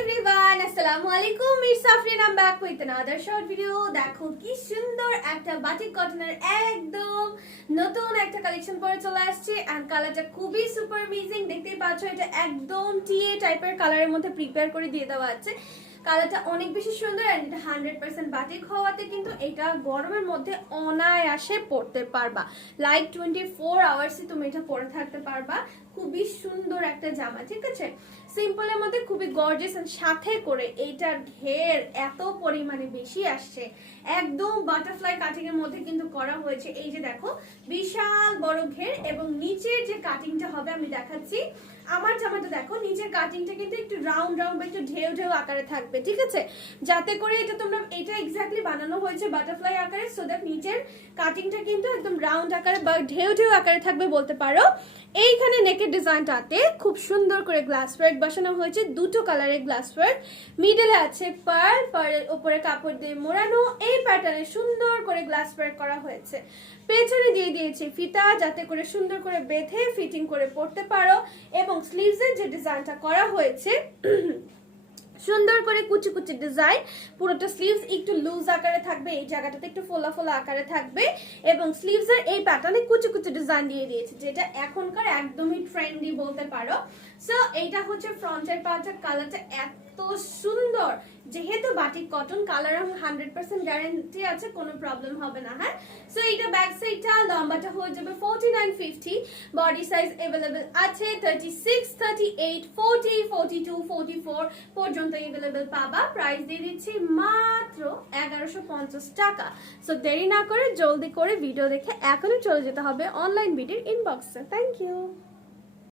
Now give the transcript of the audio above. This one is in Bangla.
এভরিওয়ান আসসালামু আলাইকুম। Miss Safrin I'm back with another short video দেখো কি সুন্দর একটা বাটিক কটনের একদম নতুন একটা কালেকশন পরে চলে আসছে এন্ড কালারটা খুবই সুপার মিজিং দেখতেই পাচ্ছ, এটা একদম টিএ টাইপের কালারের মধ্যে প্রিপেয়ার করে দিয়ে দেওয়া আছে। কালারটা অনেক বেশি সুন্দর এন্ড এটা হান্ড্রেড পার্সেন্ট বাটিক হওয়াতে কিন্তু এটা গরমের মধ্যে অনায়াসে পড়তে পারবা। লাইক টোয়েন্টি ফোর আওয়ার্সই তুমি এটা পরে থাকতে পারবা। খুবই সুন্দর একটা জামা, ঠিক আছে? সিম্পলের মধ্যে খুবই গর্জিয়াস সাথে করে এইটার ঘের এত পরিমাণে বেশি আসছে। একদম বাটারফ্লাই কাটিং এর মধ্যে কিন্তু করা হয়েছে। এই যে দেখো, বিশাল বড় ঘের এবং নিচের যে কাটিংটা হবে, আমি দেখাচ্ছি। আমার জামাটা দেখো নিচের কাটিংটা কিন্তু একটু রাউন্ড রাউন্ড বা একটু ঢেউ ঢেউ আকারে থাকবে, ঠিক আছে? যাতে করে এটা তোমরা, এটা এক্স্যাক্টলি বানানো হয়েছে বাটারফ্লাই আকারে সো দ্যাট নিচের কাটিংটা কিন্তু একদম রাউন্ড আকারে বা ঢেউ ঢেউ আকারে থাকবে বলতে পারো। এইখানে নেকের ডিজাইনটাতে খুব সুন্দর করে গ্লাস ওয়ার্ক বসানো হয়েছে, দুটো কালারের গ্লাস ওয়ার্ক মিডলে আছে পার পার্লের উপরে কাপড় দিয়ে মোড়ানো, এই প্যাটার্নে সুন্দর করে গ্লাস ওয়ার্ক করা হয়েছে। পেছনে দিয়ে দিয়েছি ফিতা, যাতে করে সুন্দর করে বেঁধে ফিটিং করে পড়তে পারো। এবং স্লিভসের যে ডিজাইনটা করা হয়েছে সুন্দর করে কুচি কুচি ডিজাইন পুরোটা স্লিভস একটু লুজ আকারে থাকবে, এই জায়গাটাতে একটু ফোলা ফোলা আকারে থাকবে এবং স্লিভস এর এই প্যাটার্নে কুচি কুচি ডিজাইন দিয়ে দিয়েছে, যেটা এখনকার একদমই ট্রেন্ডি বলতে পারো। সো এইটা হচ্ছে ফ্রন্টের পার্টটা কালারটা এত সুন্দর যেহেতু বাটিক কটন কালার এবং হান্ড্রেড পার্সেন্ট গ্যারেন্টি আছে, কোনো প্রবলেম হবে না হ্যাঁ? সো এইটা ব্যাক সাইডটা লম্বাটা হয়ে যাবে forty nine fifty body size available আছে thirty six thirty eight forty forty two four পর্যন্ত অ্যাভেলেবেল পাবা। প্রাইস দিয়ে দিচ্ছি মাত্র এগারোশো পঞ্চাশ টাকা। সো দেরি না করে জলদি করে ভিডিও দেখে এখনই চলে যেতে হবে অনলাইন ভিডিওর ইনবক্সে থ্যাংক ইউ